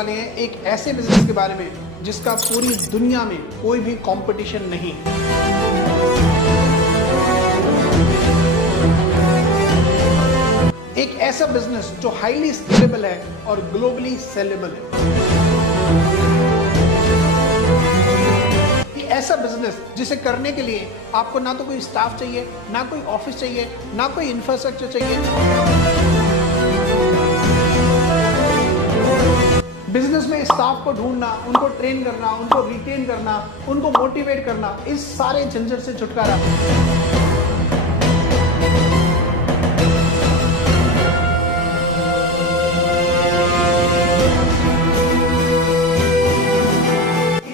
वाले हैं एक ऐसे बिजनेस के बारे में जिसका पूरी दुनिया में कोई भी कंपटीशन नहीं। एक ऐसा बिजनेस जो हाईली स्केलेबल है और ग्लोबली सेलेबल है। ऐसा बिजनेस जिसे करने के लिए आपको ना तो कोई स्टाफ चाहिए, ना कोई ऑफिस चाहिए, ना कोई इंफ्रास्ट्रक्चर चाहिए। बिजनेस में स्टाफ को ढूंढना, उनको ट्रेन करना, उनको रिटेन करना, उनको मोटिवेट करना, इस सारे झंझट से छुटकारा।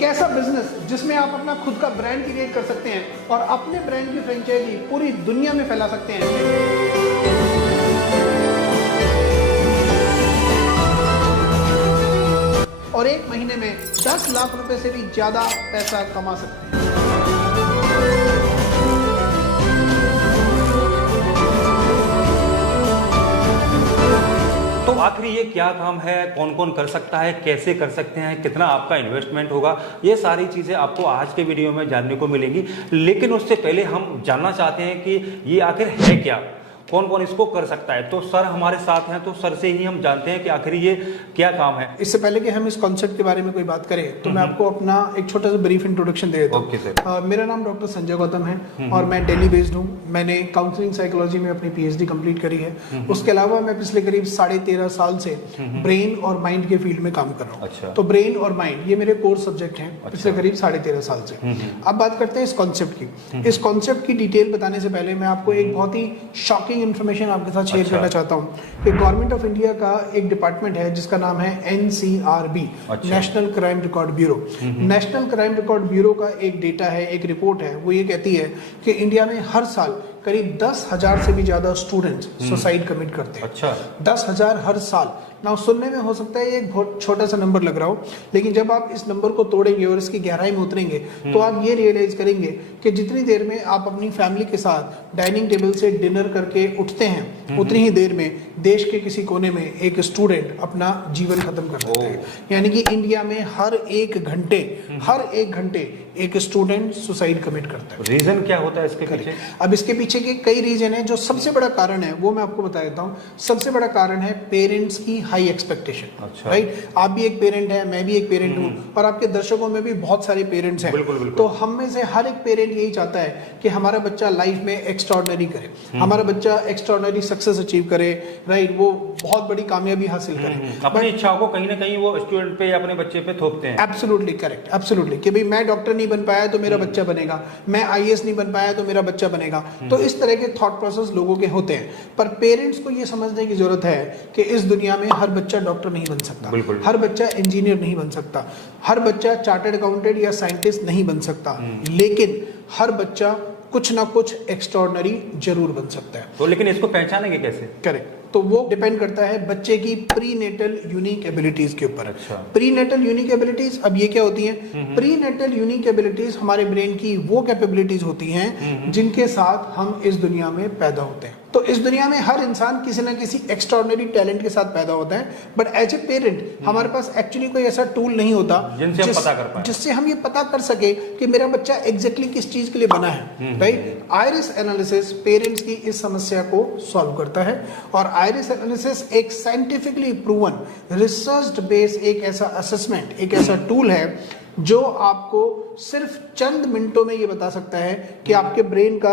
ऐसा बिजनेस जिसमें आप अपना खुद का ब्रांड क्रिएट कर सकते हैं और अपने ब्रांड की फ्रेंचाइजी पूरी दुनिया में फैला सकते हैं। और एक महीने में 10 लाख रुपए से भी ज्यादा पैसा कमा सकते हैं। तो आखिर ये क्या काम है, कौन कौन कर सकता है, कैसे कर सकते हैं, कितना आपका इन्वेस्टमेंट होगा, ये सारी चीज़ें आपको आज के वीडियो में जानने को मिलेंगी। लेकिन उससे पहले हम जानना चाहते हैं कि ये आखिर है क्या, कौन कौन इसको कर सकता है। तो सर हमारे साथ हैं, तो सर से ही हम जानते हैं कि आखिर ये क्या काम है। इससे पहले कि हम इस कॉन्सेप्ट के बारे में कोई बात करें तो मैं आपको अपना एक छोटा सा ब्रीफ इंट्रोडक्शन दे देता हूँ। Okay sir. मेरा नाम डॉक्टर संजय गौतम है और मैं दिल्ली बेस्ड हूँ। मैंने काउंसलिंग साइकोलॉजी में अपनी पीएचडी कंप्लीट करी है। उसके अलावा मैं पिछले करीब 13.5 साल से ब्रेन और माइंड के फील्ड में काम कर रहा हूँ। अच्छा। तो ब्रेन और माइंड ये मेरे कोर सब्जेक्ट हैं पिछले करीब 13.5 साल से। अब बात करते हैं इस कॉन्सेप्ट की। इस कॉन्सेप्ट की डिटेल बताने से पहले मैं आपको एक बहुत ही शॉकिंग इन्फॉर्मेशन आपके शेयर करना चाहता हूं कि गवर्नमेंट ऑफ इंडिया का एक डिपार्टमेंट है जिसका नाम है NCRB, national crime record bureau. National crime record bureau का एक डेटा है, एक रिपोर्ट है, वो ये कहती है कि इंडिया में हर साल करीब 10,000 से भी ज्यादा स्टूडेंट्स सुसाइड कमिट करते हैं। अच्छा। 10,000 हर साल। ना सुनने में हो सकता है ये एक बहुत छोटा सा नंबर लग रहा हो, लेकिन जब आप इस नंबर को तोड़ेंगे और इसकी गहराई में उतरेंगे तो आप ये रियलाइज करेंगे कि जितनी देर में आप अपनी फैमिली के साथ डाइनिंग टेबल से डिनर करके उठते हैं उतनी ही देर में देश के किसी कोने में एक स्टूडेंट अपना जीवन खत्म कर देता है। यानी कि इंडिया में हर एक घंटे एक स्टूडेंट सुसाइड कमिट करता है। रीजन क्या होता है इसके पीछे? अब इसके पीछे के कई रीजन है। जो सबसे बड़ा कारण है वो मैं आपको बता देता हूँ। सबसे बड़ा कारण है पेरेंट्स की हाई एक्सपेक्टेशन। अच्छा। राइट, आप भी एक पेरेंट है, मैं भी एक पेरेंट हूँ और आपके दर्शकों में भी बहुत सारे पेरेंट्स हैं। बिल्कुल, बिल्कुल। तो हम में से हर एक पेरेंट यही चाहता है कि हमारा बच्चा लाइफ में एक्स्ट्राऑर्डिनरी करे, हमारा बच्चा एक्स्ट्राऑर्डिनरी सक्सेस अचीव करे, राइट, वो बहुत बड़ी कामयाबी हासिल करे। अपनी इच्छाओं को कहीं ना कहीं वो स्टूडेंट पे या अपने बच्चे पे थोपते हैं। एब्सोल्युटली करेक्ट, एब्सोल्युटली, कि भाई मैं डॉक्टर नहीं बन पाया तो मेरा बच्चा बनेगा, मैं IAS नहीं बन पाया तो मेरा बच्चा बनेगा। तो इस तरह के थॉट प्रोसेस लोगों के होते हैं। पर पेरेंट्स को ये समझने की जरूरत है कि इस दुनिया में हर बच्चा डॉक्टर नहीं बन सकता, हर बच्चा इंजीनियर नहीं बन सकता, हर बच्चा चार्टर्ड अकाउंटेंट या साइंटिस्ट नहीं बन सकता, लेकिन हर बच्चा कुछ ना कुछ एक्स्ट्राऑर्डिनरी जरूर बन सकता है। तो लेकिन इसको पहचानेंगे कैसे? करेक्ट, तो वो डिपेंड करता है बच्चे की प्रीनेटल यूनिक एबिलिटीज के ऊपर। अच्छा। प्रीनेटल यूनिक एबिलिटीज, अब ये क्या होती हैं? प्रीनेटल यूनिक एबिलिटीज हमारे ब्रेन की वो कैपेबिलिटीज होती हैं जिनके साथ हम इस दुनिया में पैदा होते हैं। तो इस दुनिया में हर इंसान किसी ना किसी एक्स्ट्राऑर्डिनरी टैलेंट के साथ पैदा होता है, बट एज ए पेरेंट हमारे पास एक्चुअली कोई ऐसा टूल नहीं होता जिससे हम ये पता कर सके कि मेरा बच्चा एग्जैक्टली किस चीज के लिए बना है। राइट, आइरिस एनालिसिस पेरेंट्स की इस समस्या को सॉल्व करता है और आइरिस एनालिसिस एक साइंटिफिकली प्रूवन रिसर्च बेस्ड एक ऐसा असेसमेंट, एक ऐसा टूल है जो आपको सिर्फ चंद मिनटों में ये बता सकता है कि आपके ब्रेन का,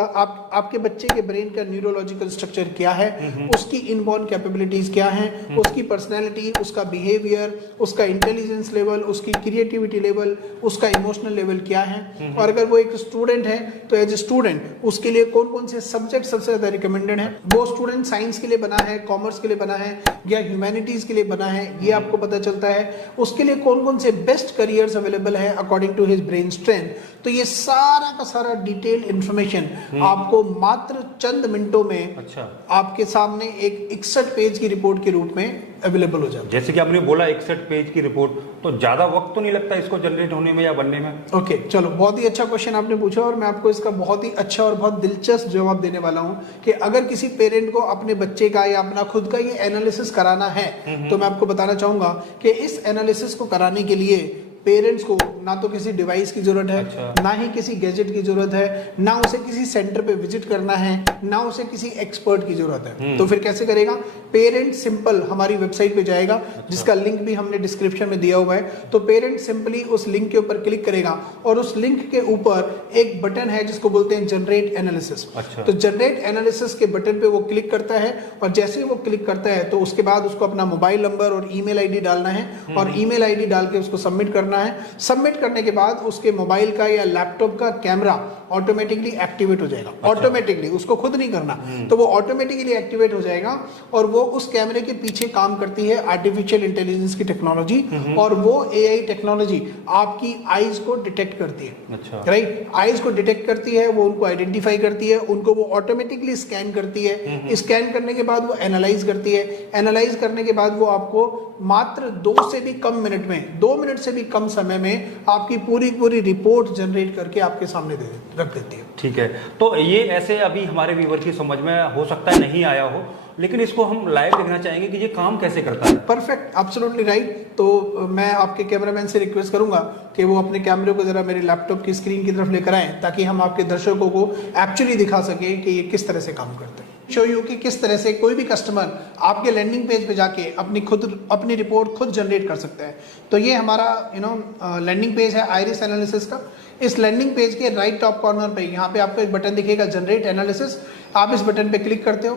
आपके बच्चे के ब्रेन का न्यूरोलॉजिकल स्ट्रक्चर क्या है, उसकी इनबॉर्न कैपेबिलिटीज क्या हैं, उसकी पर्सनैलिटी, उसका बिहेवियर, उसका इंटेलिजेंस लेवल, उसकी क्रिएटिविटी लेवल, उसका इमोशनल लेवल क्या है। और अगर वो एक स्टूडेंट है तो एज ए स्टूडेंट उसके लिए कौन कौन से सब्जेक्ट सबसे ज्यादा रिकमेंडेड है, वो स्टूडेंट साइंस के लिए बना है, कॉमर्स के लिए बना है या ह्यूमैनिटीज के लिए बना है, ये आपको पता चलता है। उसके लिए कौन कौन से बेस्ट करियर्स अवेलेबल है according to his brain strength. तो ये सारा का सारा डिटेल इंफॉर्मेशन आपको आपको मात्र चंद मिनटों में अच्छा, आपके सामने एक 61 पेज की रिपोर्ट के रूप में अवेलेबल हो जाता है। जैसे कि आपने बोला 61 पेज की रिपोर्ट, तो ज्यादा वक्त तो नहीं लगता इसको जनरेट होने में या बनने में? ओके, चलो, बहुत ही अच्छा क्वेश्चन आपने पूछा और मैं आपको इसका बहुत ही अच्छा और बहुत दिलचस्प जवाब देने वाला हूं कि अगर किसी पेरेंट को अपने बच्चे का या अपना खुद का ये एनालिसिस कराना है तो मैं आपको बताना चाहूंगा कि इस एनालिसिस को कराने के लिए पेरेंट्स को ना तो किसी डिवाइस की जरूरत है, अच्छा। ना ही किसी गैजेट की जरूरत है, ना उसे किसी सेंटर पे विजिट करना है, ना उसे किसी एक्सपर्ट की जरूरत है। तो फिर कैसे करेगा? पेरेंट सिंपल हमारी वेबसाइट पे जाएगा, जिसका लिंक भी हमने डिस्क्रिप्शन में दिया हुआ है। तो पेरेंट सिंपली उस लिंक के ऊपर क्लिक करेगा और उस लिंक के ऊपर एक बटन है जिसको बोलते हैं जनरेट एनालिसिस। अच्छा। तो जनरेट एनालिसिस के बटन पे वो क्लिक करता है और जैसे ही वो क्लिक करता है तो उसके बाद उसको अपना मोबाइल नंबर और ईमेल आईडी डालना है और ईमेल आईडी डाल के उसको सबमिट करना है। सबमिट करने के बाद उसके मोबाइल का या लैपटॉप का कैमरा ऑटोमेटिकली एक्टिवेट हो जाएगा। ऑटोमेटिकली, उसको खुद नहीं करना, तो वो ऑटोमेटिकली एक्टिवेट हो जाएगा और वो उस कैमरे के पीछे काम करती है आर्टिफिशियल इंटेलिजेंस की टेक्नोलॉजी और वो एआई टेक्नोलॉजी आपकी आईज को डिटेक्ट करती है। अच्छा। राइट, आईज को डिटेक्ट करती है, वो उनको आइडेंटिफाई करती है, उनको वो ऑटोमेटिकली स्कैन करती है। स्कैन करने के बाद वो एनालाइज करती है। एनालाइज करने के बाद वो आपको मात्र 2 से भी कम मिनट में, 2 मिनट से भी कम समय में आपकी पूरी रिपोर्ट जनरेट करके आपके सामने रख देती है। ठीक है, तो ये ऐसे अभी हमारे व्यूवर की समझ में हो सकता है नहीं आया हो, लेकिन इसको हम लाइव देखना चाहेंगे कि ये काम कैसे करता है। Perfect, absolutely right. तो मैं आपके कैमरामैन से रिक्वेस्ट करूंगा कि वो अपने कैमरे को जरा मेरे लैपटॉप की स्क्रीन की तरफ लेकर आएं ताकि हम आपके दर्शकों को एक्चुअली दिखा सके कि ये किस तरह से काम करते हैं। शो यू कि किस तरह से कोई भी कस्टमर आपके लैंडिंग पेज पे जाके अपनी रिपोर्ट खुद जनरेट कर सकता है। तो ये हमारा लैंडिंग पेज है आइरिस एनालिसिस का। इस लैंडिंग पेज के राइट टॉप कॉर्नर पे यहाँ पे आपको एक बटन दिखेगा जनरेट एनालिसिस। आप इस बटन पे क्लिक करते हो।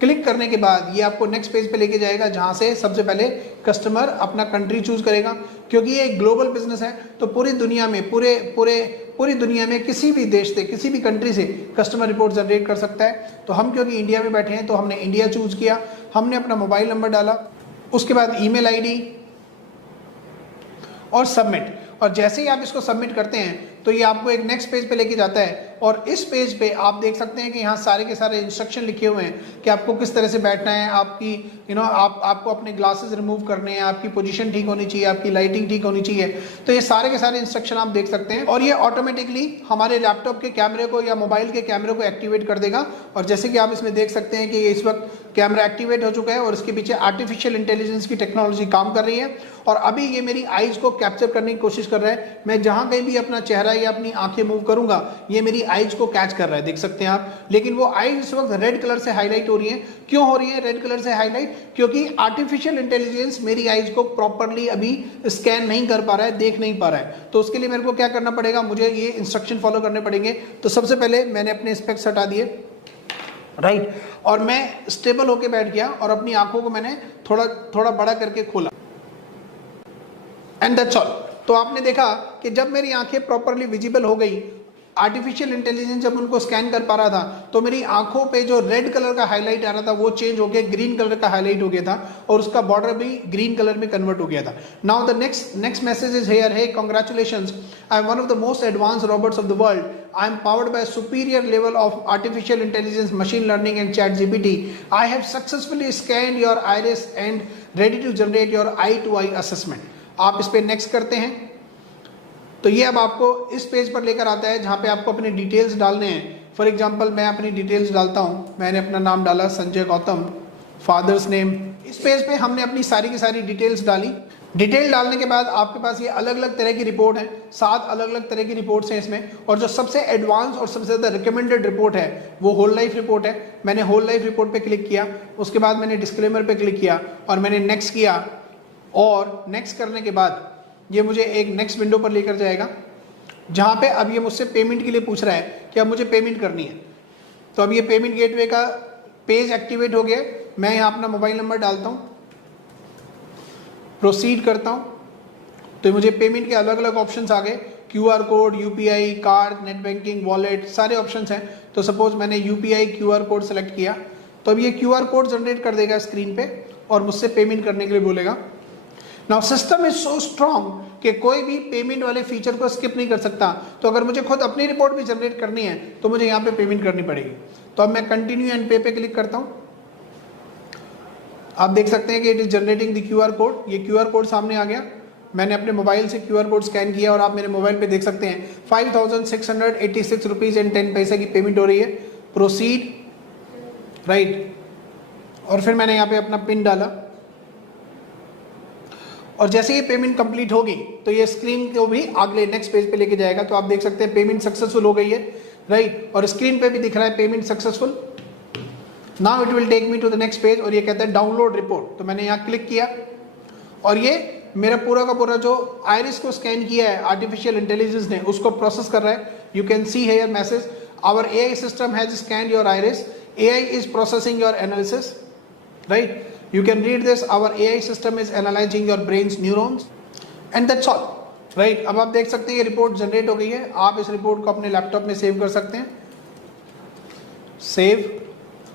क्लिक करने के बाद ये आपको नेक्स्ट पेज पे लेके जाएगा जहां से सबसे पहले कस्टमर अपना कंट्री चूज करेगा, क्योंकि ये एक ग्लोबल बिजनेस है। तो पूरी दुनिया में पूरी दुनिया में किसी भी देश से, किसी भी कंट्री से कस्टमर रिपोर्ट जनरेट कर सकता है। तो हम क्योंकि इंडिया में बैठे हैं तो हमने इंडिया चूज किया। हमने अपना मोबाइल नंबर डाला, उसके बाद ईमेल आईडी और सबमिट। और जैसे ही आप इसको सबमिट करते हैं तो ये आपको एक नेक्स्ट पेज पे लेके जाता है और इस पेज पे आप देख सकते हैं कि यहाँ सारे के सारे इंस्ट्रक्शन लिखे हुए हैं कि आपको किस तरह से बैठना है, आपकी आपको अपने ग्लासेस रिमूव करने हैं, आपकी पोजीशन ठीक होनी चाहिए, आपकी लाइटिंग ठीक होनी चाहिए। तो ये सारे के सारे इंस्ट्रक्शन आप देख सकते हैं और ये ऑटोमेटिकली हमारे लैपटॉप के कैमरे को या मोबाइल के कैमरे को एक्टिवेट कर देगा। और जैसे कि आप इसमें देख सकते हैं कि इस वक्त कैमरा एक्टिवेट हो चुका है और इसके पीछे आर्टिफिशियल इंटेलिजेंस की टेक्नोलॉजी काम कर रही है और अभी ये मेरी आईज को कैप्चर करने की कोशिश कर रहा है। मैं जहां कहीं भी अपना चेहरा या अपनी आंखें मूव करूंगा ये मेरी आईज को कैच कर रहा है, देख सकते हैं आप। लेकिन वो आईज इस वक्त रेड कलर से हाईलाइट हो रही है। क्यों हो रही है रेड कलर से हाईलाइट? क्योंकि आर्टिफिशियल इंटेलिजेंस मेरी आईज को प्रॉपरली अभी स्कैन नहीं कर पा रहा है, देख नहीं पा रहा है। तो उसके लिए मेरे को क्या करना पड़ेगा, मुझे ये इंस्ट्रक्शन फॉलो करने पड़ेंगे। तो सबसे पहले मैंने अपने स्पेक्स हटा दिए, राइट, और मैं स्टेबल होके बैठ गया और अपनी आंखों को मैंने थोड़ा बड़ा करके खोला एंड दैट्स ऑल। तो आपने देखा कि जब मेरी आंखें प्रॉपरली विजिबल हो गई, आर्टिफिशियल इंटेलिजेंस जब उनको स्कैन कर पा रहा था तो मेरी आंखों पे जो रेड कलर का हाईलाइट आ रहा था वो चेंज होकर ग्रीन कलर का हाईलाइट हो गया था और उसका बॉर्डर भी ग्रीन कलर में कन्वर्ट हो गया था। Now the next message is here, hey congratulations, I am one of the most advanced robots of the world, I am powered by superior level of artificial intelligence, machine learning and ChatGPT, I have successfully scanned your iris and ready to generate your eye to eye assessment. आप इस पे next करते हैं तो ये अब आपको इस पेज पर लेकर आता है जहां पे आपको अपने डिटेल्स डालने हैं। फॉर एग्जांपल मैं अपनी डिटेल्स डालता हूं, मैंने अपना नाम डाला संजय गौतम, फादर्स नेम। इस पेज पे हमने अपनी सारी की सारी डिटेल्स डाली। डिटेल डालने के बाद आपके पास ये अलग अलग तरह की रिपोर्ट है, 7 अलग अलग तरह की रिपोर्ट्स हैं इसमें। और जो सबसे एडवांस और सबसे ज़्यादा रिकमेंडेड रिपोर्ट है वो होल लाइफ रिपोर्ट है। मैंने होल लाइफ रिपोर्ट पे क्लिक किया, उसके बाद मैंने डिस्क्लेमर पे क्लिक किया और मैंने नेक्स्ट किया। और नेक्स्ट करने के बाद ये मुझे एक नेक्स्ट विंडो पर लेकर जाएगा जहाँ पे अब ये मुझसे पेमेंट के लिए पूछ रहा है कि अब मुझे पेमेंट करनी है। तो अब ये पेमेंट गेटवे का पेज एक्टिवेट हो गया। मैं यहाँ अपना मोबाइल नंबर डालता हूँ, प्रोसीड करता हूँ, तो मुझे पेमेंट के अलग अलग ऑप्शंस आ गए, QR code, UPI, card, net banking, wallet, सारे ऑप्शंस हैं। तो सपोज मैंने UPI QR कोड सेलेक्ट किया तो अब ये QR कोड जनरेट कर देगा स्क्रीन पे और मुझसे पेमेंट करने के लिए बोलेगा। Now system is so strong कि कोई भी पेमेंट वाले फीचर को स्किप नहीं कर सकता। तो अगर मुझे खुद अपनी रिपोर्ट भी जनरेट करनी है तो मुझे यहाँ पे पेमेंट करनी पड़ेगी। तो अब मैं कंटिन्यू एंड पे क्लिक करता हूँ। आप देख सकते हैं कि it is generating the QR code. ये QR कोड सामने आ गया। मैंने अपने मोबाइल से QR कोड स्कैन किया और आप मेरे मोबाइल पे देख सकते हैं 5,686 रुपीज़ एंड 10 पैसे की पेमेंट हो रही है। प्रोसीड, राइट, और फिर मैंने यहाँ पे अपना पिन डाला और जैसे ये पेमेंट कंप्लीट होगी तो ये स्क्रीन को भी अगले नेक्स्ट पेज पे लेके जाएगा। तो आप देख सकते हैं पेमेंट सक्सेसफुल हो गई है, राइट, और स्क्रीन पे भी दिख रहा है payment successful. Now it will take me to the next page और ये कहता है डाउनलोड रिपोर्ट। तो मैंने यहाँ क्लिक किया और ये मेरा पूरा का पूरा जो आइरिस को स्कैन किया है आर्टिफिशियल इंटेलिजेंस ने उसको प्रोसेस कर रहा है। You can see here message, our AI system has scanned your iris, AI is processing your analysis, right, you can read this, our AI system is analyzing your brain's neurons and that's all, right। अब आप देख सकते हैं ये report generate हो गई है। आप इस रिपोर्ट को अपने लैपटॉप में सेव कर सकते हैं, सेव,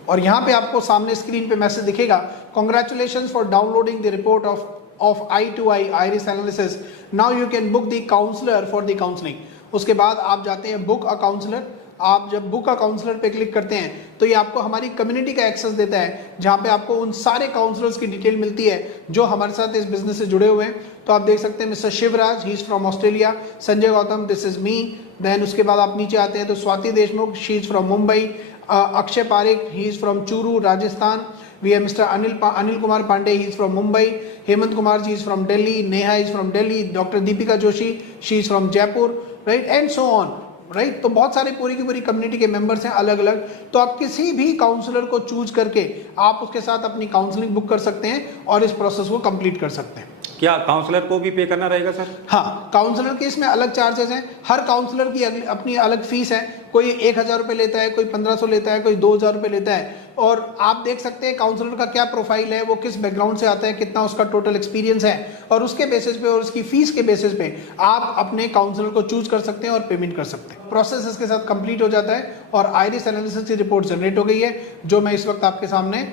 और यहाँ पे आपको सामने स्क्रीन पे मैसेज दिखेगा, congratulation for downloading the report of I to I iris analysis, now you can book the counsellor for the counselling. उसके बाद आप जाते हैं बुक अ काउंसलर। आप जब बुक अ काउंसलर पे क्लिक करते हैं तो ये आपको हमारी कम्युनिटी का एक्सेस देता है, जहाँ पे आपको उन सारे काउंसलर्स की डिटेल मिलती है जो हमारे साथ इस बिजनेस से जुड़े हुए हैं। तो आप देख सकते हैं mister Shivraj, he is from Australia, Sanjay Gautam, this is me. Then उसके बाद आप नीचे आते हैं तो Swati Deshmukh, she is from Mumbai, Akshay Pareek, he is from Churu Rajasthan, we have mister Anil Kumar Pandey, he is from Mumbai, Hemant Kumar ji is from Delhi, Neha is from Delhi, doctor Deepika Joshi, she is from Jaipur, right, and so on, right. तो बहुत सारे पूरी की पूरी कम्युनिटी के मेंबर्स हैं अलग अलग। तो आप किसी भी काउंसलर को चूज करके आप उसके साथ अपनी काउंसलिंग बुक कर सकते हैं और इस प्रोसेस को कंप्लीट कर सकते हैं। क्या काउंसलर को भी पे करना रहेगा सर? हाँ, काउंसलर के इसमें अलग चार्जेस हैं। हर काउंसलर की अपनी अलग फीस है। कोई 1,000 रुपये लेता है, कोई 1,500 लेता है, कोई 2,000 रुपये लेता है। और आप देख सकते हैं काउंसलर का क्या प्रोफाइल है, वो किस बैकग्राउंड से आता है, कितना उसका टोटल एक्सपीरियंस है, और उसके बेसिस पे और उसकी फीस के बेसिस पे आप अपने काउंसलर को चूज कर सकते हैं और पेमेंट कर सकते हैं। प्रोसेस इसके साथ कंप्लीट हो जाता है और आइरिस एनालिसिस की रिपोर्ट जनरेट हो गई है, जो मैं इस वक्त आपके सामने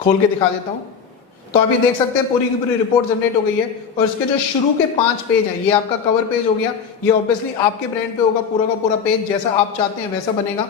खोल के दिखा देता हूँ। तो आप ये देख सकते हैं पूरी की पूरी रिपोर्ट जनरेट हो गई है और इसके जो शुरू के 5 पेज हैं, ये आपका कवर पेज हो गया। ये ऑब्वियसली आपके ब्रांड पे होगा, पूरा का पूरा पेज जैसा आप चाहते हैं वैसा बनेगा,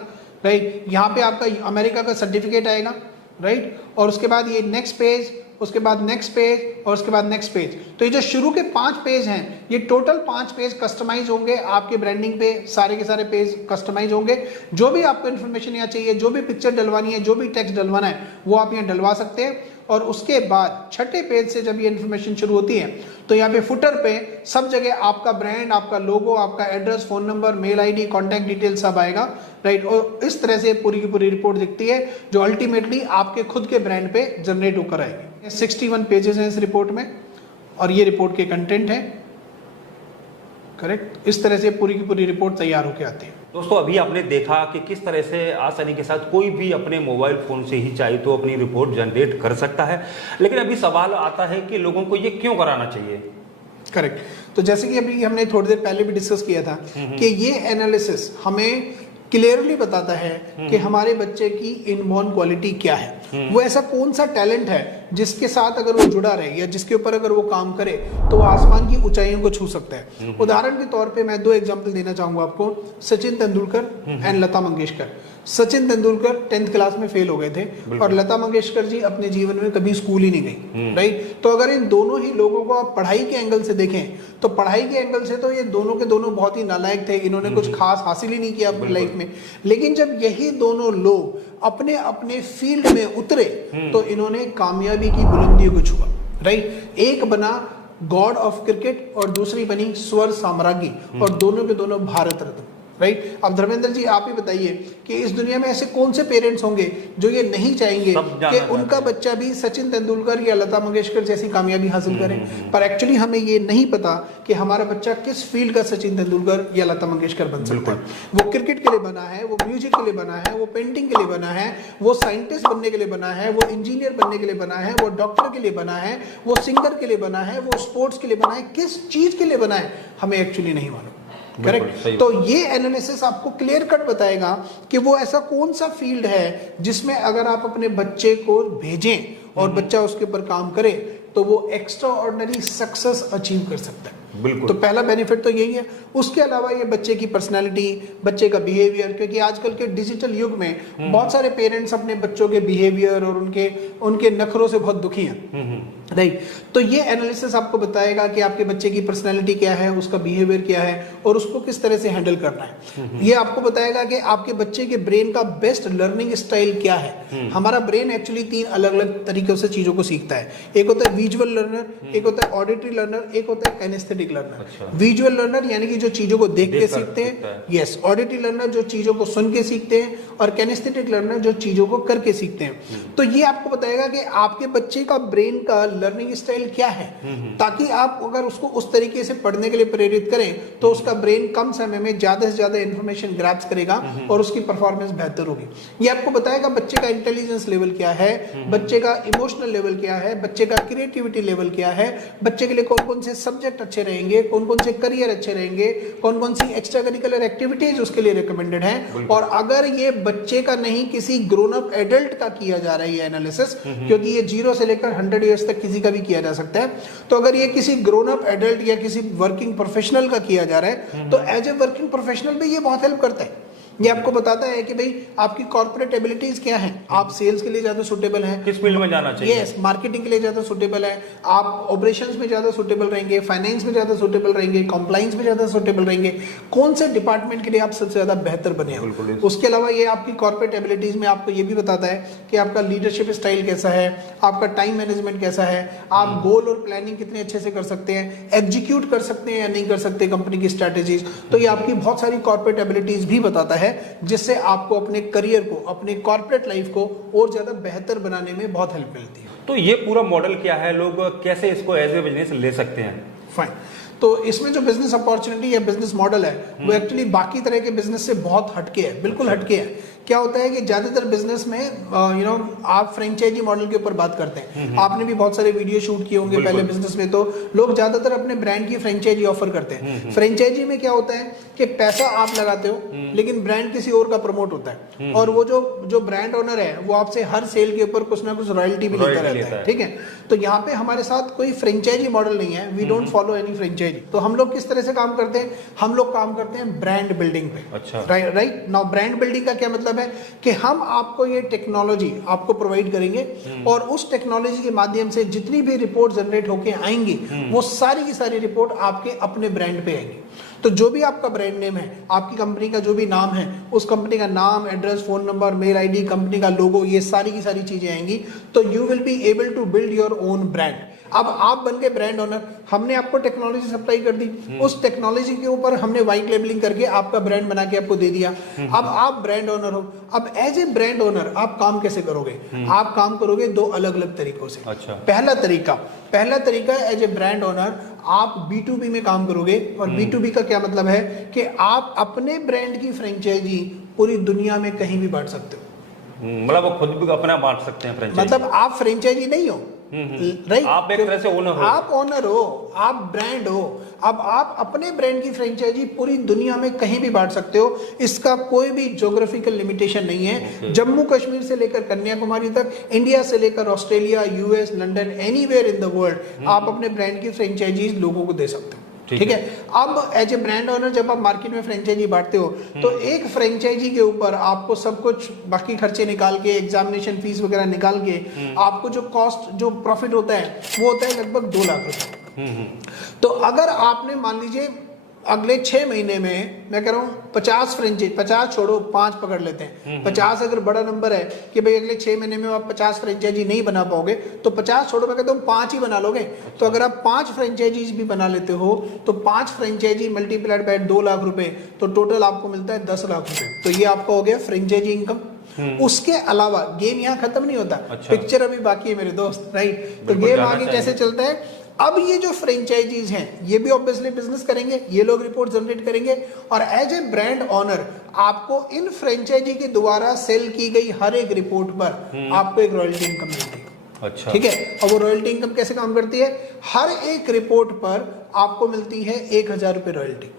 राइट। यहाँ पे आपका अमेरिका का सर्टिफिकेट आएगा, राइट, और उसके बाद ये नेक्स्ट पेज, उसके बाद नेक्स्ट पेज और उसके बाद नेक्स्ट पेज। तो ये जो शुरू के 5 पेज हैं, ये टोटल 5 पेज कस्टमाइज होंगे आपके ब्रांडिंग पे। सारे के सारे पेज कस्टमाइज होंगे। जो भी आपको इन्फॉर्मेशन यहाँ चाहिए, जो भी पिक्चर डलवानी है, जो भी टेक्स्ट डलवाना है, वो आप यहाँ डलवा सकते हैं। और उसके बाद 6ठे पेज से जब ये इन्फॉर्मेशन शुरू होती है तो यहाँ पे फुटर पे सब जगह आपका ब्रांड, आपका लोगो, आपका address, phone number, mail ID, contact detail सब आएगा, राइट। और इस तरह से पूरी की पूरी रिपोर्ट दिखती है जो अल्टीमेटली आपके खुद के ब्रांड पे जनरेट होकर आएगी। 61 पेजेस हैं इस रिपोर्ट में और ये रिपोर्ट के कंटेंट है, करेक्ट। इस तरह से पूरी की पूरी रिपोर्ट तैयार होकर आती है। दोस्तों अभी आपने देखा कि किस तरह से आसानी के साथ कोई भी अपने मोबाइल फ़ोन से ही चाहे तो अपनी रिपोर्ट जनरेट कर सकता है। लेकिन अभी सवाल आता है कि लोगों को ये क्यों कराना चाहिए? करेक्ट। तो जैसे कि अभी हमने थोड़ी देर पहले भी डिस्कस किया था कि ये एनालिसिस हमें क्लियरली बताता है कि हमारे बच्चे की इनबॉर्न क्वालिटी क्या है, वो ऐसा कौन सा टैलेंट है जिसके साथ अगर वो जुड़ा रहे या जिसके ऊपर अगर वो काम करे तो वो आसमान की ऊंचाइयों को छू सकता है। उदाहरण के तौर पे मैं 2 एग्जांपल देना चाहूंगा आपको, Sachin Tendulkar and Lata Mangeshkar. Sachin Tendulkar 10th class में फेल हो गए थे और लता मंगेशकर जी अपने जीवन में कभी स्कूल ही नहीं गई, राइट। तो अगर इन दोनों ही लोगों को आप पढ़ाई के एंगल से देखें तो पढ़ाई के एंगल से तो ये दोनों के दोनों बहुत ही नालायक थे, इन्होंने कुछ खास हासिल ही नहीं किया अपनी लाइफ में। लेकिन जब यही दोनों लोग अपने अपने फील्ड में उतरे तो इन्होंने कामयाबी की बुलंदियों को छुआ, राइट। एक बना गॉड ऑफ क्रिकेट और दूसरी बनी स्वर साम्राज्ञी और दोनों के दोनों भारत रत्न, राइट। अब धर्मेंद्र जी आप ही बताइए कि इस दुनिया में ऐसे कौन से पेरेंट्स होंगे जो ये नहीं चाहेंगे कि उनका बच्चा भी सचिन तेंदुलकर या लता मंगेशकर जैसी कामयाबी हासिल करे। पर एक्चुअली हमें ये नहीं पता कि हमारा बच्चा किस फील्ड का सचिन तेंदुलकर या लता मंगेशकर बन सकता है। वो क्रिकेट के लिए बना है, वो म्यूजिक के लिए बना है, वो पेंटिंग के लिए बना है, वो साइंटिस्ट बनने के लिए बना है, वो इंजीनियर बनने के लिए बना है, वो डॉक्टर के लिए बना है, वो सिंगर के लिए बना है, वो स्पोर्ट्स के लिए बना है, किस चीज के लिए बना है हमें एक्चुअली नहीं मालूम, करेक्ट। तो ये एनालिसिस आपको क्लियर कट बताएगा कि वो ऐसा कौन सा फील्ड है जिसमें अगर आप अपने बच्चे को भेजें और बच्चा उसके ऊपर काम करे तो वो एक्स्ट्रा ऑर्डिनरी सक्सेस अचीव कर सकता है। बिल्कुल। तो पहला बेनिफिट तो यही है। उसके अलावा ये बच्चे की पर्सनैलिटी, बच्चे का बिहेवियर, क्योंकि आजकल के डिजिटल युग में बहुत सारे पेरेंट्स अपने बच्चों के बिहेवियर और उनके नखरों से बहुत दुखी हैं, राइट। तो ये एनालिसिस आपको बताएगा कि आपके बच्चे की पर्सनैलिटी क्या है, उसका बिहेवियर क्या है और उसको किस तरह से हैंडल करना है। ये आपको बताएगा कि आपके बच्चे के ब्रेन का बेस्ट लर्निंग स्टाइल क्या है। हमारा ब्रेन एक्चुअली 3 अलग अलग तरीकों से चीजों को सीखता है। एक होता है विजुअल लर्नर, एक होता है ऑडिटरी लर्नर, एक होता है काइनेस्थेटिक लर्नर। विजुअल लर्नर यानी कि जो चीजों को देख के सीखते हैं, यस। ऑडिटरी लर्नर जो चीजों को सुन के सीखते हैं, और काइनेस्थेटिक लर्नर जो चीजों को करके सीखते हैं। तो ये आपको बताएगा कि आपके बच्चे का ब्रेन का लर्निंग स्टाइल क्या है, ताकि आप अगर उसको उस तरीके से पढ़ने के लिए प्रेरित करें तो उसका ब्रेन कम समय में ज्यादा से ज्यादा इंफॉर्मेशन ग्रैब्स करेगा और उसकी परफॉर्मेंस बेहतर होगी। ये आपको बताएगा बच्चे का इंटेलिजेंस लेवल क्या है, बच्चे का इमोशनल लेवल क्या है, बच्चे का क्रिएटिविटी लेवल क्या है, बच्चे के लिए कौन कौन से सब्जेक्ट अच्छे रहेंगे, कौन कौन से करियर अच्छे रहेंगे, कौन कौन सी एक्स्ट्रा करिकुलर एक्टिविटीज उसके लिए रिकमेंडेड है। और अगर ये बच्चे का नहीं किसी ग्रोन अप एडल्ट का किया जा रहा है ये एनालिसिस, क्योंकि ये 0 से लेकर 100 ईयर्स तक किसी का भी किया जा सकता है, तो अगर ये किसी ग्रोन अप एडल्ट या किसी वर्किंग प्रोफेशनल का किया जा रहा है तो एज ए वर्किंग प्रोफेशनल भी ये बहुत हेल्प करता है। ये आपको बताता है कि भाई आपकी कॉर्पोरेट एबिलिटीज क्या हैं, आप सेल्स के लिए ज्यादा सुटेबल हैं, किस फील्ड में जाना चाहिए, यस, मार्केटिंग के लिए ज्यादा सुटेबल है, आप ऑपरेशंस में ज्यादा सुटेबल रहेंगे, फाइनेंस में ज्यादा सुटेबल रहेंगे, कंप्लायंस में ज्यादा सुटेबल रहेंगे, कौन से डिपार्टमेंट के लिए आप सबसे ज्यादा बेहतर बने हो। उसके अलावा ये आपकी कॉर्पोरेट एबिलिटीज में आपको ये भी बताता है कि आपका लीडरशिप स्टाइल कैसा है, आपका टाइम मैनेजमेंट कैसा है, आप गोल और प्लानिंग कितने अच्छे से कर सकते हैं, एग्जीक्यूट कर सकते हैं या नहीं कर सकते कंपनी की स्ट्रेटेजीज। तो ये आपकी बहुत सारी कॉर्पोरेट एबिलिटीज भी बताता है, जिससे आपको अपने करियर को, अपने कॉर्पोरेट लाइफ को और ज्यादा बेहतर बनाने में बहुत हेल्प मिलती है। तो ये पूरा मॉडल क्या है, लोग कैसे इसको एज ए बिजनेस ले सकते हैं? फाइन। तो इसमें जो बिजनेस अपॉर्चुनिटी या बिजनेस मॉडल है वो एक्चुअली बाकी तरह के बिजनेस से बहुत हटके है, बिल्कुल हटके है। क्या होता है कि ज्यादातर बिजनेस में आप फ्रेंचाइजी मॉडल के ऊपर बात करते हैं। आपने भी बहुत सारे वीडियो शूट किए होंगे पहले बिजनेस में, तो लोग ज्यादातर अपने ब्रांड की फ्रेंचाइजी ऑफर करते हैं। फ्रेंचाइजी में क्या होता है कि पैसा आप लगाते हो लेकिन ब्रांड किसी और का प्रमोट होता है, और वो जो ब्रांड ओनर है वो आपसे हर सेल के ऊपर कुछ ना कुछ रॉयल्टी भी लेता रहता है, ठीक है। तो यहाँ पे हमारे साथ कोई फ्रेंचाइजी मॉडल नहीं है, we don't follow any franchisee. तो हम लोग किस तरह से काम करते हैं, हम लोग काम करते हैं ब्रांड बिल्डिंग पे। अच्छा, राइट नाउ ब्रांड बिल्डिंग का क्या मतलब है कि हम आपको ये टेक्नोलॉजी आपको प्रोवाइड करेंगे और उस टेक्नोलॉजी के माध्यम से जितनी भी रिपोर्ट जनरेट होके आएंगी वो सारी की सारी रिपोर्ट आपके अपने ब्रांड पे आएंगी। तो जो भी आपका ब्रांड नेम है, आपकी कंपनी का जो भी नाम है, उस कंपनी का नाम, address, phone number, mail ID, company का लोगो, ये सारी की सारी चीजें आएंगी। तो you will be able to build your own brand. अब आप बन गए ब्रांड ओनर, हमने आपको टेक्नोलॉजी सप्लाई कर दी, उस टेक्नोलॉजी के ऊपर हमने व्हाइट लेबलिंग करके आपका ब्रांड बना के आपको दे दिया। अब आप ब्रांड ओनर हो। अब एज ए ब्रांड ओनर आप काम कैसे करोगे? आप काम करोगे 2 अलग अलग तरीकों से। अच्छा। पहला तरीका एज ए ब्रांड ओनर आप B2B में काम करोगे। और B2B का क्या मतलब है कि आप अपने ब्रांड की फ्रेंचाइजी पूरी दुनिया में कहीं भी बांट सकते हो। मतलब आप खुद भी अपना बांट सकते हैं फ्रेंचाइजी। मतलब आप फ्रेंचाइजी नहीं हो, राइट, आप एक तरह से ओनर हो, आप ओनर हो, आप ब्रांड हो। अब आप अपने ब्रांड की फ्रेंचाइजी पूरी दुनिया में कहीं भी बांट सकते हो, इसका कोई भी ज्योग्राफिकल लिमिटेशन नहीं है। जम्मू कश्मीर से लेकर कन्याकुमारी तक, इंडिया से लेकर Australia, US, London, anywhere in the world आप अपने ब्रांड की फ्रेंचाइजीज लोगों को दे सकते हो, ठीक है। अब एज ए ब्रांड ओनर जब आप मार्केट में फ्रेंचाइजी बांटते हो तो एक फ्रेंचाइजी के ऊपर आपको सब कुछ बाकी खर्चे निकाल के, एग्जामिनेशन फीस वगैरह निकाल के आपको जो कॉस्ट, जो प्रॉफिट होता है वो होता है लगभग 2 लाख रुपए। तो अगर आपने मान लीजिए अगले 6 महीने में, मैं कह रहा हूँ 50 फ्रेंचाइजी, 50 छोड़ो 5 पकड़ लेते हैं, 50 अगर बड़ा नंबर है कि भाई अगले 6 महीने में आप 50 फ्रेंचाइजी नहीं बना पाओगे, तो 50 छोड़ो, मैं कहता हूँ 5 ही बना लोगे। तो अगर आप 5 फ्रेंचाइजीज भी बना लेते हो तो 5 फ्रेंचाइजी मल्टीप्लाइड बाय 2 लाख रुपए, तो टोटल आपको मिलता है 10 लाख रुपए। तो ये आपका हो गया फ्रेंचाइजी इनकम। उसके अलावा गेम यहाँ खत्म नहीं होता। अच्छा। पिक्चर अभी बाकी है मेरे दोस्त, राइट। तो गेम आगे कैसे चलता है, अब ये जो फ्रेंचाइजीज हैं ये भी ऑब्वियसली बिजनेस करेंगे, ये लोग रिपोर्ट जनरेट करेंगे, और एज ए ब्रांड ओनर आपको इन फ्रेंचाइजी के द्वारा सेल की गई हर एक रिपोर्ट पर आपको एक रॉयल्टी इनकम मिलती है। अच्छा, ठीक है। और वो रॉयल्टी इनकम कैसे काम करती है, हर एक रिपोर्ट पर आपको मिलती है 1000 रुपए रॉयल्टी।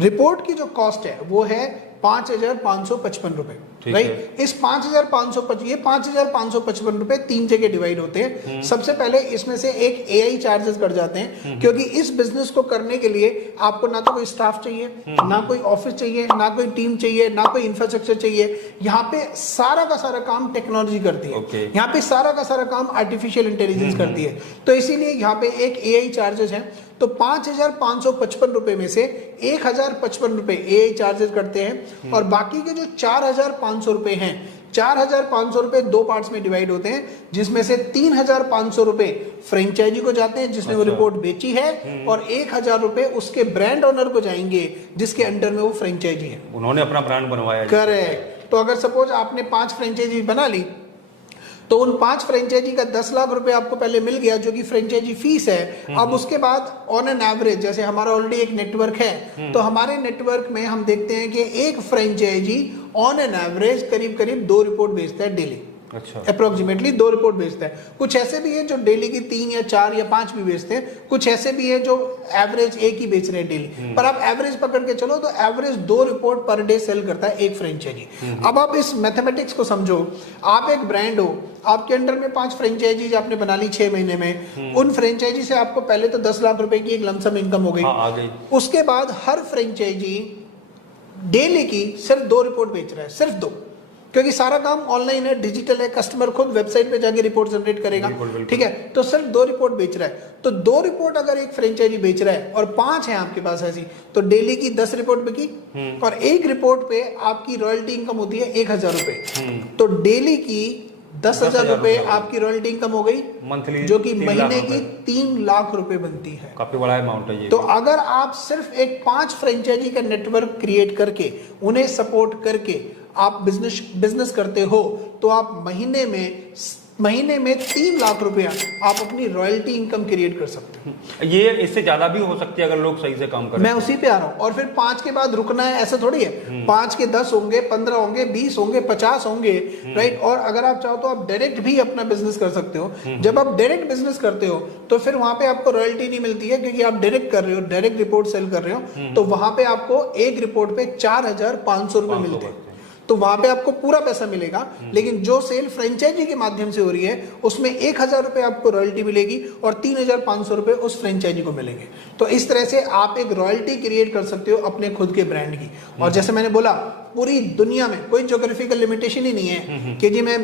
रिपोर्ट की जो कॉस्ट है वो है 5555 रुपए, राइट। इस 5,555 ये 5,555 रुपए 3 जगह डिवाइड होते हैं। सबसे पहले इसमें से एक एआई चार्जेस कट जाते हैं, क्योंकि इस बिजनेस को करने के लिए आपको ना तो कोई स्टाफ चाहिए, ना कोई ऑफिस चाहिए, ना कोई टीम चाहिए, ना कोई इंफ्रास्ट्रक्चर चाहिए। यहाँ पे सारा का सारा काम टेक्नोलॉजी करती है, यहाँ पे सारा का सारा काम आर्टिफिशियल इंटेलिजेंस करती है। तो इसीलिए यहाँ पे एक एआई चार्जेस है। तो 5,555 रुपए में से 1,055 रुपए एआई चार्जेस करते हैं, और बाकी के जो 4,500 रुपए हैं, 4,500 रुपए दो पार्ट्स में डिवाइड होते हैं, जिसमें से 3,500 रुपए फ्रेंचाइजी को जाते हैं जिसने वो रिपोर्ट बेची है, और 1,000 रुपए उसके ब्रांड ओनर को जाएंगे जिसके अंडर में वो फ्रेंचाइजी है, उन्होंने अपना ब्रांड बनवाया। करेक्ट। तो अगर सपोज आपने 5 फ्रेंचाइजी बना ली, तो उन 5 फ्रेंचाइजी का 10 लाख रुपए आपको पहले मिल गया, जो कि फ्रेंचाइजी फीस है। अब उसके बाद ऑन एन एवरेज, जैसे हमारा ऑलरेडी एक नेटवर्क है, तो हमारे नेटवर्क में हम देखते हैं कि एक फ्रेंचाइजी ऑन एन एवरेज करीब करीब 2 रिपोर्ट भेजता है डेली। अच्छा, अप्रोक्सीमेटली 2 रिपोर्ट भेजता है। कुछ ऐसे भी है जो डेली की 3 या 4 या 5 भी भेजते हैं, कुछ ऐसे भी है जो एवरेज 1 ही बेच रहे हैं डेली। पर आप एवरेज पकड़ के चलो तो average 2 report per day sell करता है एक फ्रेंचाइजी। अब आप इस मैथमेटिक्स को समझो, आप एक ब्रांड हो, आपके अंडर में 5 फ्रेंचाइजीज आपने बना ली 6 महीने में। उन फ्रेंचाइजी से आपको पहले तो 10 लाख रुपए की एक लमसम इनकम हो गई। आ गई। उसके बाद हर फ्रेंचाइजी डेली की सिर्फ 2 रिपोर्ट बेच रहा है, सिर्फ 2, क्योंकि सारा काम ऑनलाइन है, डिजिटल है, कस्टमर खुद वेबसाइट पे जाके रिपोर्ट जनरेट करेगा। ठीक है, तो सिर्फ 2 रिपोर्ट बेच रहा है। तो 2 रिपोर्ट अगर एक फ्रेंचाइजी बेच रहा है और 5 है आपके पास ऐसी, तो डेली की 10 रिपोर्ट बिकी, और एक रिपोर्ट पे आपकी रॉयल्टी इनकम होती है 1,000 रुपए। तो डेली की 10,000 रुपए आपकी रॉयल्टी इनकम हो गई मंथली, जो कि महीने की 3 लाख रुपए बनती है। काफी बड़ा अमाउंट है ये। तो अगर आप सिर्फ एक 5 फ्रेंचाइजी का नेटवर्क क्रिएट करके उन्हें सपोर्ट करके आप बिजनेस करते हो, तो आप महीने में 3 लाख रुपया आप अपनी रॉयल्टी इनकम क्रिएट कर सकते हैं। ये इससे ज्यादा भी हो सकती है अगर लोग सही से काम करें। मैं उसी पे आ रहा हूं। और फिर 5 के बाद रुकना है, ऐसा थोड़ी है। 5 के 10 होंगे, 15 होंगे, 20 होंगे, 50 होंगे, राइट। और अगर आप चाहो तो आप डायरेक्ट भी अपना बिजनेस कर सकते हो। जब आप डायरेक्ट बिजनेस करते हो तो फिर वहां पे आपको रॉयल्टी नहीं मिलती है, क्योंकि आप डायरेक्ट कर रहे हो, डायरेक्ट रिपोर्ट सेल कर रहे हो। तो वहां पे आपको एक रिपोर्ट पे 4,500 रुपए मिलते हैं। तो वहां पे आपको पूरा पैसा मिलेगा। लेकिन जो सेल फ्रेंचाइजी के माध्यम से हो रही है, उसमें 1,000 रुपए आपको रॉयल्टी मिलेगी और 3,500 रुपए उस फ्रेंचाइजी को मिलेंगे। तो इस तरह से आप एक रॉयल्टी क्रिएट कर सकते हो अपने खुद के ब्रांड की। और जैसे मैंने बोला, पूरी दुनिया में कोई ज्योग्राफिकल लिमिटेशन ही नहीं है कि जी मैं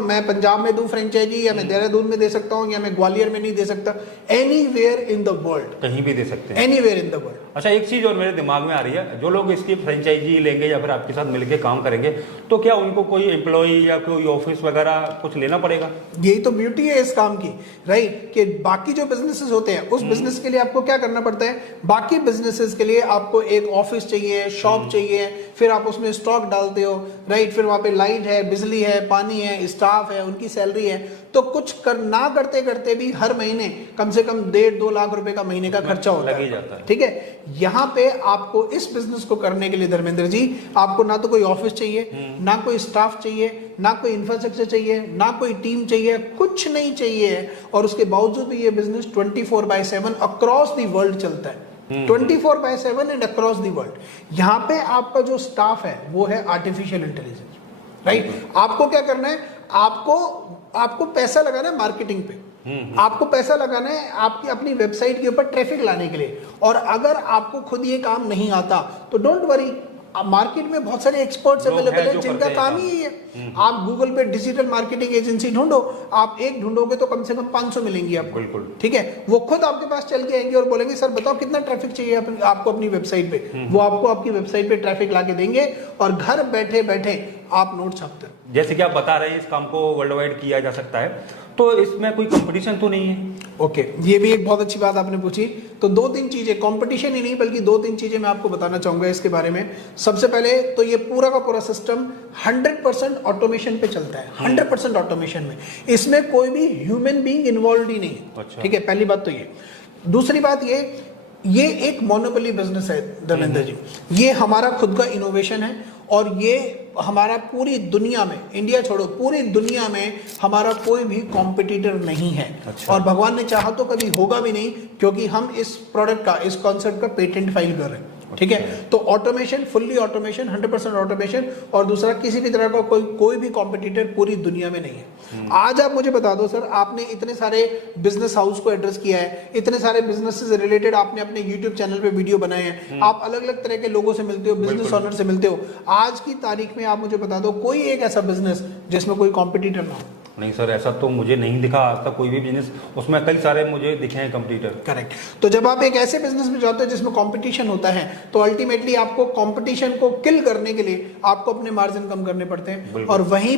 मैं पंजाब में दूं फ्रेंचाइजी, या मैं देहरादून में दे सकता हूं, या मैं ग्वालियर में नहीं दे सकता। एनीवेयर इन द वर्ल्ड, कहीं भी दे सकते हैं, एनीवेयर इन द वर्ल्ड। अच्छा, एक चीज और मेरे दिमाग में आ रही है, जो लोग इसकी फ्रेंचाइजी लेंगे या फिर आपके साथ मिलकर काम करेंगे, तो क्या उनको कोई एम्प्लॉय या कोई ऑफिस वगैरह कुछ लेना पड़ेगा? यही तो ब्यूटी है इस काम की, राइट। कि बाकी जो बिजनेसेस होते हैं, उस बिजनेस के लिए आपको क्या करना पड़ता है? बाकी बिजनेसेस के लिए आपको एक ऑफिस चाहिए, शॉप चाहिए, फिर आप उसमें स्टॉक डालते हो, राइट। फिर वहां पे लाइट है, बिजली है, पानी है, स्टाफ है, उनकी सैलरी है। तो कुछ ना करते करते भी हर महीने कम से कम 1.5-2 लाख रुपए का महीने का खर्चा होता लग ही जाता है। ठीक है। यहाँ पे आपको इस बिजनेस को करने के लिए धर्मेंद्र जी, आपको ना तो कोई ऑफिस चाहिए, ना कोई स्टाफ चाहिए, ना कोई इंफ्रास्ट्रक्चर चाहिए, ना कोई टीम चाहिए, कुछ नहीं चाहिए। और उसके बावजूद भी ये बिजनेस 24/7 अक्रॉस द वर्ल्ड चलता है। 24/7 एंड अक्रॉस द वर्ल्ड। यहाँ पे आपका जो स्टाफ है वो है आर्टिफिशियल इंटेलिजेंस, राइट। आपको क्या करना है? आपको पैसा लगाना है मार्केटिंग पे। आपको पैसा लगाना है आपकी अपनी वेबसाइट के ऊपर ट्रैफिक लाने के लिए। और अगर आपको खुद ये काम नहीं आता तो डोंट वरी, मार्केट में बहुत सारे एक्सपर्ट्स अवेलेबल हैं जिनका काम ही है। आप गूगल पे डिजिटल मार्केटिंग एजेंसी ढूंढो, आप एक ढूंढोगे तो कम से कम 500 मिलेंगी आपको। बिल्कुल, ठीक है। वो खुद आपके पास चल के आएंगे और बोलेंगे सर बताओ कितना ट्रैफिक चाहिए आपको अपनी वेबसाइट पे। वो आपको आपकी वेबसाइट पे ट्रैफिक ला के देंगे और घर बैठे बैठे आप नोट छापते हो। जैसे कि आप बता रहे हैं इस काम को वर्ल्ड वाइड किया जा सकता है, तो इसमें कोई कंपटीशन तो नहीं है? ओके, ये भी एक बहुत अच्छी बात आपने पूछी। तो 2-3 चीजें, कंपटीशन ही नहीं बल्कि 2-3 चीजें मैं आपको बताना चाहूंगा इसके बारे में। सबसे पहले तो ये पूरा का पूरा सिस्टम 100% ऑटोमेशन पे चलता है। 100% ऑटोमेशन में, इसमें कोई भी ह्यूमन बीइंग इन्वॉल्व ही नहीं है। अच्छा। ठीक है, पहली बात तो ये। दूसरी बात ये एक मोनोपोली बिजनेस है धर्मेंद्र जी। ये हमारा खुद का इनोवेशन है और ये हमारा पूरी दुनिया में, इंडिया छोड़ो पूरी दुनिया में हमारा कोई भी कॉम्पिटिटर नहीं है। अच्छा। और भगवान ने चाहा तो कभी होगा भी नहीं, क्योंकि हम इस प्रोडक्ट का, इस कॉन्सेप्ट का पेटेंट फाइल कर रहे हैं। ठीक है। तो ऑटोमेशन, फुल्ली ऑटोमेशन, 100% ऑटोमेशन, और दूसरा किसी भी तरह का कोई भी कॉम्पिटिटर पूरी दुनिया में नहीं है। आज आप मुझे बता दो सर, आपने इतने सारे बिजनेस हाउस को एड्रेस किया है, इतने सारे बिजनेस से रिलेटेड आपने अपने यूट्यूब चैनल पे वीडियो बनाए हैं, आप अलग अलग तरह के लोगों से मिलते हो, बिजनेस ओनर से मिलते हो। आज की तारीख में आप मुझे बता दो कोई एक ऐसा बिजनेस जिसमें कोई कॉम्पिटिटर ना हो? नहीं सर, ऐसा तो मुझे नहीं दिखा आज तक कोई भी बिजनेस, उसमें कई सारे मुझे दिखे हैं कंपटीटर। करेक्ट। तो जब आप एक ऐसे बिजनेस में जाते हो जिसमें कंपटीशन होता है, तो अल्टीमेटली आपको कंपटीशन को किल करने के लिए आपको अपने मार्जिन कम करने पड़ते हैं, और वहीं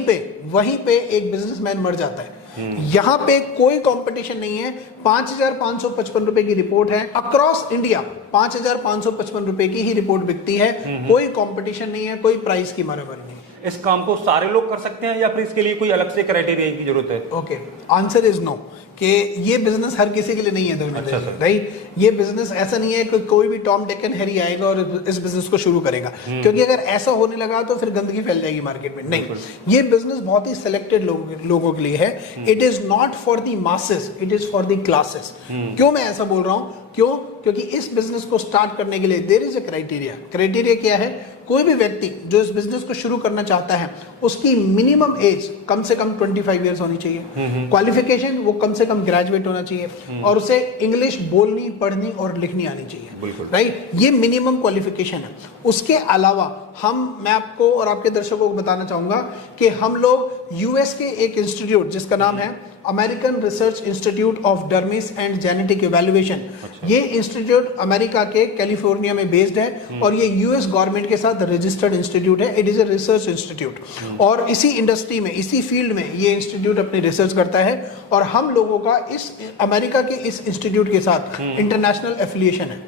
पे एक बिजनेसमैन मर जाता है। यहाँ पे कोई कंपटीशन नहीं है। 5,555 रुपए की रिपोर्ट है अक्रॉस इंडिया, 5,555 रुपए की ही रिपोर्ट बिकती है। कोई कंपटीशन नहीं है, कोई प्राइस की मारामारी नहीं। इस काम को सारे लोग कर सकते हैं या फिर इसके लिए कोई अलग से क्राइटेरिया की जरूरत है? ओके, आंसर इज नो, कि ये बिजनेस हर किसी के लिए नहीं है धर्मेंद्र जी, राइट। ये बिजनेस ऐसा नहीं है कि कोई भी टॉम डिक एंड हैरी आएगा और इस बिजनेस को शुरू करेगा, क्योंकि अगर ऐसा होने लगा तो फिर गंदगी फैल जाएगी मार्केट में। नहीं, ये बिजनेस बहुत ही सिलेक्टेड लोगों के लिए है। It is not for the masses, it is for the classes. क्यों मैं ऐसा बोल रहा हूं? क्यों? क्योंकि इस बिजनेस को स्टार्ट करने के लिए there is a criteria. Criteria क्या है? कोई भी व्यक्ति जो इस बिजनेस को शुरू करना चाहता है, उसकी मिनिमम एज कम से कम 25 ईयर्स होनी चाहिए। क्वालिफिकेशन वो कम से कम ग्रेजुएट होना चाहिए, और उसे इंग्लिश बोलनी, पढ़नी और लिखनी आनी चाहिए, राइट। ये मिनिमम क्वालिफिकेशन है। उसके अलावा मैं आपको और आपके दर्शकों को बताना चाहूंगा कि हम लोग यूएस के एक इंस्टीट्यूट जिसका नाम है American research institute of dermis and genetic evaluation, ये इंस्टीट्यूट अमेरिका के कैलिफोर्निया में बेस्ड है, और ये यूएस गवर्नमेंट के साथ रजिस्टर्ड इंस्टीट्यूट है। It is a research institute, और इसी इंडस्ट्री में, इसी फील्ड में ये इंस्टीट्यूट अपनी रिसर्च करता है, और हम लोगों का इस अमेरिका के इस इंस्टीट्यूट के साथ इंटरनेशनल एफिलिएशन है।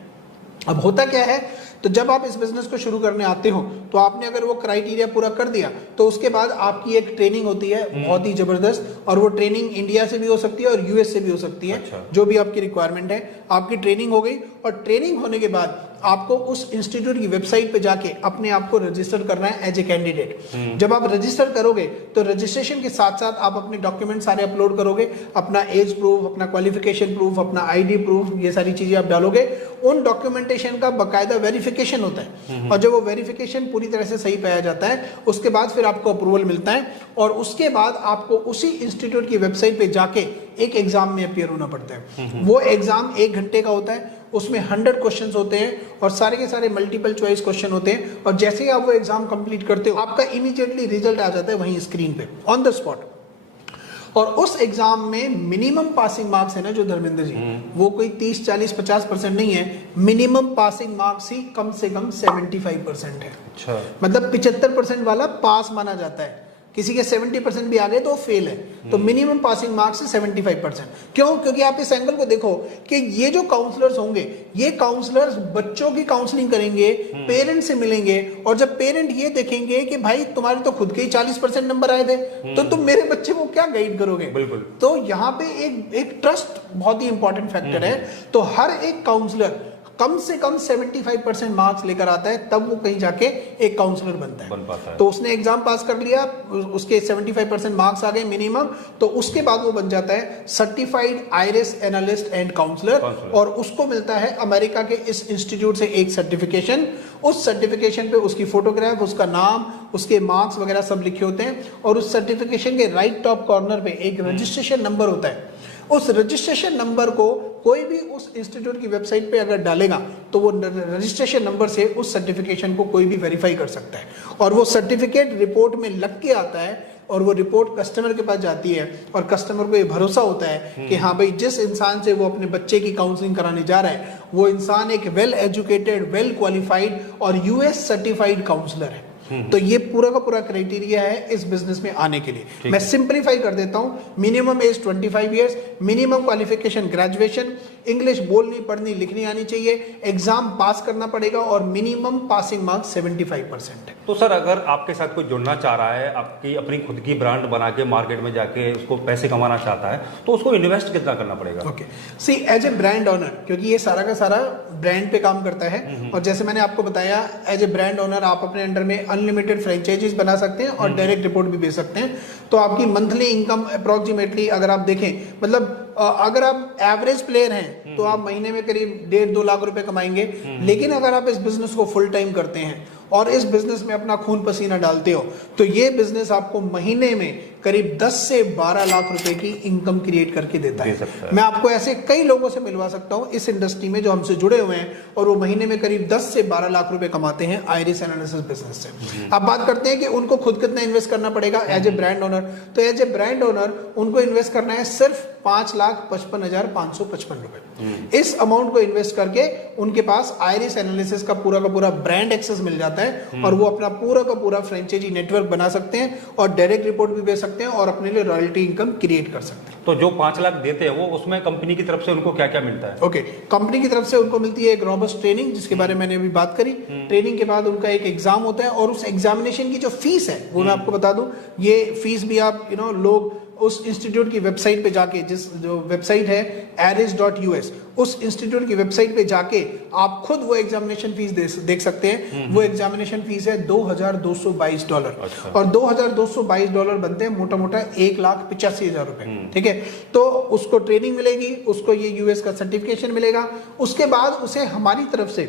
अब होता क्या है, तो जब आप इस बिजनेस को शुरू करने आते हो, तो आपने अगर वो क्राइटेरिया पूरा कर दिया, तो उसके बाद आपकी एक ट्रेनिंग होती है बहुत ही जबरदस्त, और वो ट्रेनिंग इंडिया से भी हो सकती है और यूएस से भी हो सकती है। अच्छा। जो भी आपकी रिक्वायरमेंट है, आपकी ट्रेनिंग हो गई, और ट्रेनिंग होने के बाद आपको उस इंस्टीट्यूट की वेबसाइट पे जाके अपने आप को रजिस्टर करना है एज ए कैंडिडेट। जब आप रजिस्टर करोगे, तो रजिस्ट्रेशन के साथ साथ आप अपने डॉक्यूमेंट सारे अपलोड करोगे, अपना एज प्रूफ, अपना क्वालिफिकेशन प्रूफ, अपना आईडी प्रूफ, ये सारी चीजें आप डालोगे। उन डॉक्यूमेंटेशन का बाकायदा वेरिफिकेशन होता है, और जब वो वेरिफिकेशन पूरी तरह से सही पाया जाता है, उसके बाद फिर आपको अप्रूवल मिलता है, और उसके बाद आपको उसी इंस्टीट्यूट की वेबसाइट पे जाके एक एग्जाम में अपीयर होना पड़ता है। वो एग्जाम 1 घंटे का होता है, उसमें 100 क्वेश्चंस होते हैं, और सारे के सारे मल्टीपल चॉइस क्वेश्चन होते हैं, और जैसे ही आप वो एग्जाम कंप्लीट करते हो, आपका इमीडिएटली रिजल्ट आ जाता है वहीं स्क्रीन पे, ऑन द स्पॉट। और उस एग्जाम में मिनिमम पासिंग मार्क्स है ना जो धर्मेंद्र जी, वो कोई 30, 40, 50% नहीं है। मिनिमम पासिंग मार्क्स ही कम से कम 75% है। अच्छा। मतलब 75% वाला पास माना जाता है। किसी के 70% भी आ गए तो फेल है। तो मिनिमम पासिंग मार्क्स है 75%। क्यों? क्योंकि आप इस एंगल को देखो कि ये जो काउंसलर्स होंगे, ये काउंसलर्स बच्चों की काउंसलिंग करेंगे, पेरेंट से मिलेंगे, और जब पेरेंट ये देखेंगे कि भाई तुम्हारे तो खुद के ही 40% नंबर आए थे, तो तुम मेरे बच्चे को क्या गाइड करोगे? बिल्कुल। तो यहाँ पे एक ट्रस्ट बहुत ही इंपॉर्टेंट फैक्टर है। तो हर एक काउंसलर कम से कम 75% मार्क्स लेकर आता है, तब वो कहीं जाके एक काउंसलर बनता है, बन पाता है। तो उसने एग्जाम पास कर लिया, उसके 75% मार्क्स आ गए मिनिमम, तो उसके बाद वो बन जाता है certified iris analyst and counsellor, और उसको मिलता है अमेरिका के इस इंस्टीट्यूट से एक सर्टिफिकेशन। उस सर्टिफिकेशन पे उसकी फोटोग्राफ, उसका नाम, उसके मार्क्स वगैरह सब लिखे होते हैं, और उस सर्टिफिकेशन के राइट टॉप कॉर्नर पे एक रजिस्ट्रेशन नंबर होता है। उस रजिस्ट्रेशन नंबर को कोई भी उस इंस्टीट्यूट की वेबसाइट पे अगर डालेगा, तो वो रजिस्ट्रेशन नंबर से उस सर्टिफिकेशन को कोई भी वेरीफाई कर सकता है, और वो सर्टिफिकेट रिपोर्ट में लग के आता है, और वो रिपोर्ट कस्टमर के पास जाती है, और कस्टमर को ये भरोसा होता है कि हाँ भाई, जिस इंसान से वो अपने बच्चे की काउंसलिंग कराने जा रहा है, वो इंसान एक वेल एजुकेटेड, वेल क्वालिफाइड और यूएस सर्टिफाइड काउंसलर है। तो ये पूरा का पूरा क्राइटेरिया है इस बिजनेस में आने के लिए। मैं सिंपलीफाई कर देता हूं। Minimum age 25 years, minimum qualification graduation, English बोलनी, पढ़नी, लिखनी आनी चाहिए, एग्जाम पास करना पड़ेगा, और मिनिमम पासिंग मार्क्स 75% है। तो सर, अगर आपके साथ कोई जुड़ना चाह रहा है, आपकी अपनी खुद की ब्रांड बना के मार्केट में जाके उसको पैसे कमाना चाहता है, तो उसको इन्वेस्ट कितना करना पड़ेगा? Okay, see as a brand owner, क्योंकि ये सारा का सारा ब्रांड पे काम करता है, और जैसे मैंने आपको बताया, एज ए ब्रांड ओनर आप अपने अंडर में अनलिमिटेड फ्रेंचाइजीज बना सकते हैं और डायरेक्ट रिपोर्ट भी भेज सकते हैं। तो आपकी मंथली इनकम अप्रोक्सीमेटली अगर आप देखें, मतलब अगर आप एवरेज प्लेयर हैं तो आप महीने में करीब 1.5-2 लाख रुपए कमाएंगे। लेकिन अगर आप इस बिजनेस को फुल टाइम करते हैं और इस बिजनेस में अपना खून पसीना डालते हो तो ये बिजनेस आपको महीने में करीब 10 से 12 लाख रुपए की इनकम क्रिएट करके देता है। मैं आपको ऐसे कई लोगों से मिलवा सकता हूं इस इंडस्ट्री में जो हमसे जुड़े हुए हैं और वो महीने में करीब 10 से 12 लाख रुपए कमाते हैं आइरिस एनालिसिस बिजनेस से। अब बात करते हैं कि उनको खुद कितना इन्वेस्ट करना पड़ेगा एज ए ब्रांड ओनर। तो एज ए ब्रांड ओनर उनको इन्वेस्ट करना है सिर्फ 5,55,555 रुपए। इस अमाउंट को इन्वेस्ट करके उनके पास आइरिस एनालिसिस का पूरा ब्रांड एक्सेस मिल जाता है और वो अपना पूरा का पूरा फ्रेंचाइजी नेटवर्क बना सकते हैं और डायरेक्ट रिपोर्ट भी भेज सकते हैं और अपने लिए रॉयल्टी इनकम क्रिएट कर सकते हैं। तो जो 5 लाख देते हैं वो उसमें कंपनी की तरफ से उनको क्या क्या मिलता है? ओके, कंपनी की तरफ से उनको मिलती है एक रॉबस्ट ट्रेनिंग जिसके बारे में मैंने अभी बात करी। ट्रेनिंग के बाद उनका एक एग्जाम होता है और उस एग्जामिनेशन की जो फीस है वो मैं आपको बता दूं, ये फीस भी आप लोग उस इंस्टीट्यूट की वेबसाइट पे जाके, जो वेबसाइट है aris.us, उस इंस्टीट्यूट की वेबसाइट पे जाके आप खुद वो एग्जामिनेशन फीस देख सकते हैं। वो एग्जामिनेशन फीस है $2,222 और $2,222 बनते हैं मोटा मोटा 1,85,000 रुपए। ठीक है, तो उसको ट्रेनिंग मिलेगी, उसको ये यूएस का सर्टिफिकेशन मिलेगा। उसके बाद उसे हमारी तरफ से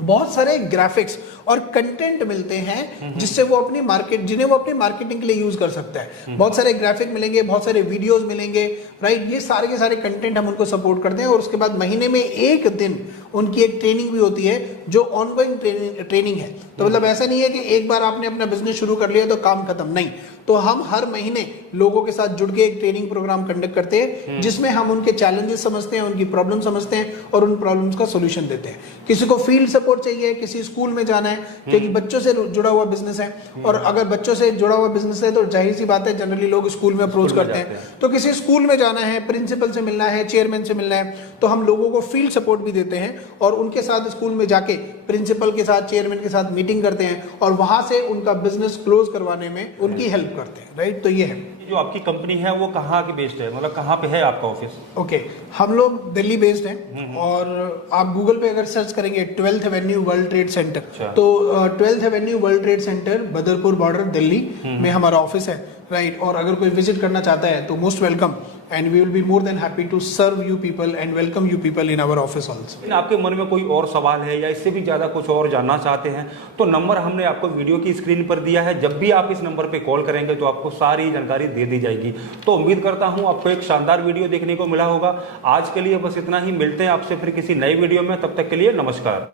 बहुत सारे ग्राफिक्स और कंटेंट मिलते हैं जिससे वो अपनी जिन्हें वो अपनी मार्केटिंग के लिए यूज कर सकता है। बहुत सारे ग्राफिक मिलेंगे, बहुत सारे वीडियोस मिलेंगे, राइट। ये सारे के सारे कंटेंट हम उनको सपोर्ट करते हैं और उसके बाद महीने में एक दिन उनकी एक ट्रेनिंग भी होती है जो ऑनगोइंग ट्रेनिंग है। तो मतलब ऐसा नहीं है कि एक बार आपने अपना बिजनेस शुरू कर लिया तो काम खत्म, नहीं। तो हम हर महीने लोगों के साथ जुड़ के एक ट्रेनिंग प्रोग्राम कंडक्ट करते हैं जिसमें हम उनके चैलेंजेस समझते हैं, उनकी प्रॉब्लम समझते हैं और उन प्रॉब्लम्स का सोल्यूशन देते हैं। किसी को फील्ड सपोर्ट चाहिए, किसी स्कूल में जाना है क्योंकि बच्चों से जुड़ा हुआ बिजनेस है और अगर बच्चों से जुड़ा हुआ बिजनेस है तो जाहिर सी बात है जनरली लोग स्कूल में अप्रोच करते हैं। तो किसी स्कूल में जाना है, प्रिंसिपल से मिलना है, चेयरमैन से मिलना है, तो हम लोगों को फील्ड सपोर्ट भी देते हैं और उनके साथ स्कूल में जाके प्रिंसिपल के साथ, चेयरमैन के साथ मीटिंग करते हैं और वहां से उनका बिजनेस क्लोज करवाने में उनकी हेल्प करते हैं, राइट। तो ये है जो आपकी कंपनी है वो कहाँ की बेस्ड है, मतलब कहाँ पे है आपका ऑफिस? ओके, हम लोग दिल्ली बेस्ड हैं और आप गूगल पे अगर सर्च करेंगे 12th Avenue world trade centre तो 12th Avenue world trade centre Badarpur border Delhi में हमारा ऑफिस है, राइट। और अगर कोई विजिट करना चाहता है तो most welcome and we will be more than happy to serve you people and welcome you people in our office also. आपके मन में कोई और सवाल है या इससे भी ज़्यादा कुछ और जानना चाहते हैं तो नंबर हमने आपको वीडियो की स्क्रीन पर दिया है। जब भी आप इस नंबर पे कॉल करेंगे तो आपको सारी जानकारी दे दी जाएगी। तो उम्मीद करता हूँ आपको एक शानदार वीडियो देखने को मिला होगा। आज के लिए बस इतना ही, मिलते हैं आपसे फिर किसी नई वीडियो में, तब तक के लिए नमस्कार।